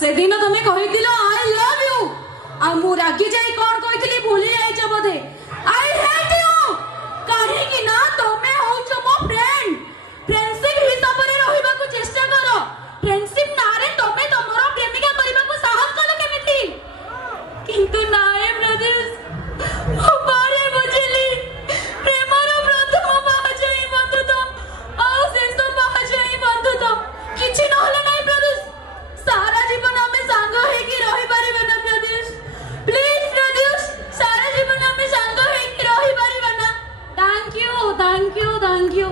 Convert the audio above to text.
से दिन तुम कही आई लव यू आ मु रागी जाई कौन कही भूली जाइछ बोधे आई हेट यू कहीं ना तुमे होछ मो फ्रेंड फ्रेंडशिप हिसाब रे रहिबा को चेष्टा करो फ्रेंडशिप नारे तुमे तमरो प्रेमिका करबा को साहस कल केमिति किंतु नाए ब्रदर्स बारे बुझिली प्रेमर प्रथम बाज ही बंधुता आ शेष बाज ही बंधुता किछि नहले नाही ब्रदर्स सारा जीवन हमें सांग है कि रही परिबे ना ब्रदर्स प्लीज ब्रदर्स सारा जीवन हमें सांग है कि रही परिबे ना thank you thank you thank you